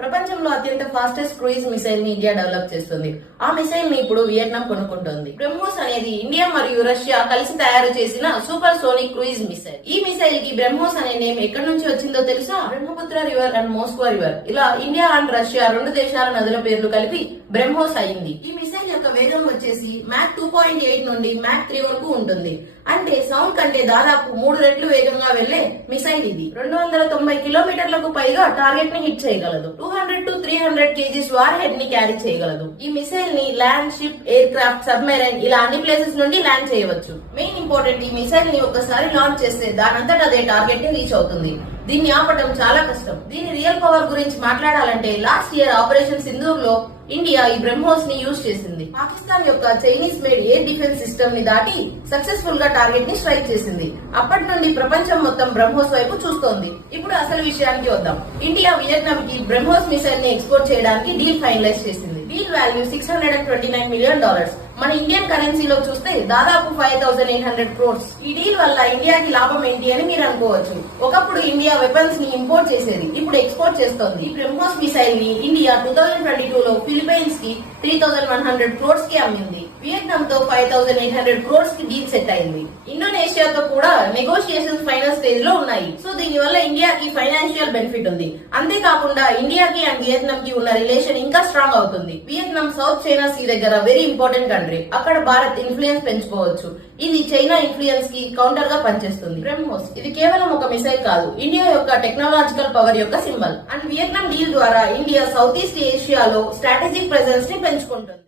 ప్రపంచంలో అత్యంత fastest cruise missile ని ఇండియా డెవలప్ చేస్తుంది. ఆ మిసైల్ ని ఇప్పుడు వియత్నాం కొనుక్కుంటోంది. బ్రహ్మోస్ అనేది ఇండియా మరియు రష్యా కలిసి తయారు చేసిన సూపర్ సోనిక్ క్రూయిజ్ మిసైల్. ఈ మిసైల్ కి బ్రహ్మోస్ అనే నేమ్ ఎక్కడి నుంచి వచ్చిందో తెలుసా? బ్రహ్మపుత్ర రివర్ అండ్ మోస్కో రివర్, ఇలా ఇండియా అండ్ రష్యా రెండు దేశాల నదుల పేర్లు కలిపి బ్రహ్మోస్ అయింది. ఈ మిసైల్ యొక్క వేగం వచ్చేసి మ్యాక్ 2.8 నుండి మ్యాక్ 3 వరకు ఉంటుంది. అంటే సౌండ్ కంటే దాదాపు 3 రెట్లు వేగంగా వెళ్లే మిసైల్ ఇది. 290 కిలోమీటర్లకు పైగా టార్గెట్ ని హిట్ చేయగలదు. 200 to 300 kgs వార్ హెడ్ ని క్యారీ చేయగలదు. ఈ మిసైల్ ని land, ship, air craft, submarine ఇలా అన్ని ప్లేసెస్ నుండి ల్యాండ్ చేయవచ్చు. మెయిన్ ఇంపార్టెంట్, ఈ మిసైల్ ని ఒకసారి లాంచ్ చేస్తే దానంతట అదే టార్గెట్ ని రీచ్ అవుతుంది. దీన్ని ఆపటం చాలా కష్టం. దీని రియల్ పవర్ గురించి మాట్లాడాలంటే లాస్ట్ ఇయర్ ఆపరేషన్ సింధూర్ లో ఇండియా ఈ బ్రహ్మోస్ ని యూజ్ చేసింది. పాకిస్తాన్ యొక్క Chinese made air defence system ని దాటి సక్సెస్ఫుల్ గా టార్గెట్ ని స్ట్రైక్ చేసింది. అప్పటి నుండి ప్రపంచం మొత్తం బ్రహ్మోస్ వైపు చూస్తోంది. ఇప్పుడు అసలు విషయానికి వద్దాం. ఇండియా వియత్నాం కి బ్రహ్మోస్ మిసైల్ ని ఎక్స్పోర్ట్ చేయడానికి డీల్ ఫైనలైజ్ చేసింది. Deal value $629 million. మన ఇండియన్ కరెన్సీలో చూస్తే దాదాపు 5,800 crores. ఈ డీల్ వల్ల ఇండియాకి లాభం ఏంటి అని మీరు అనుకోవచ్చు. ఒకప్పుడు ఇండియా వెపన్స్ ని ఇంపోర్ట్ చేసేది, ఇప్పుడు ఎక్స్పోర్ట్ చేస్తోంది. ఈ బ్రహ్మోస్ మిసైల్ ని ఇండియా 2022 లో ఫిలిప్పైన్స్ కి 3,100 crores కి అమ్మింది. వియత్నాం తో 5,800 crores కి డీల్ సెట్ అయింది. ఇండోనేషియాతో కూడా నెగోషియేషన్స్ ఫైనల్ స్టేజ్ లో ఉన్నాయి. సో దీని వల్ల ఇండియాకి ఫైనాన్షియల్ బెనిఫిట్ ఉంది. అంతేకాకుండా ఇండియాకి అండ్ వియత్నాం కి ఉన్న రిలేషన్ ఇంకా స్ట్రాంగ్ అవుతుంది. వియత్నాం సౌత్ చైనా సీ దగ్గర వెరీ ఇంపార్టెంట్ కంట్రీ. అక్కడ భారత్ ఇన్ఫ్లుయెన్స్ పెంచుకోవచ్చు. ఇది చైనా ఇన్ఫ్లుయెన్స్ కి కౌంటర్ గా పనిచేస్తుంది. బ్రహ్మోస్ ఇది కేవలం ఒక మిసైల్ కాదు, ఇండియా యొక్క టెక్నాలజికల్ పవర్ యొక్క సింబల్. అండ్ వియత్నాం డీల్ ద్వారా ఇండియా సౌత్ ఈస్ట్ ఏషియాలో స్ట్రాటజిక్ ప్రెజెన్స్ ని పెంచుకుంటుంది.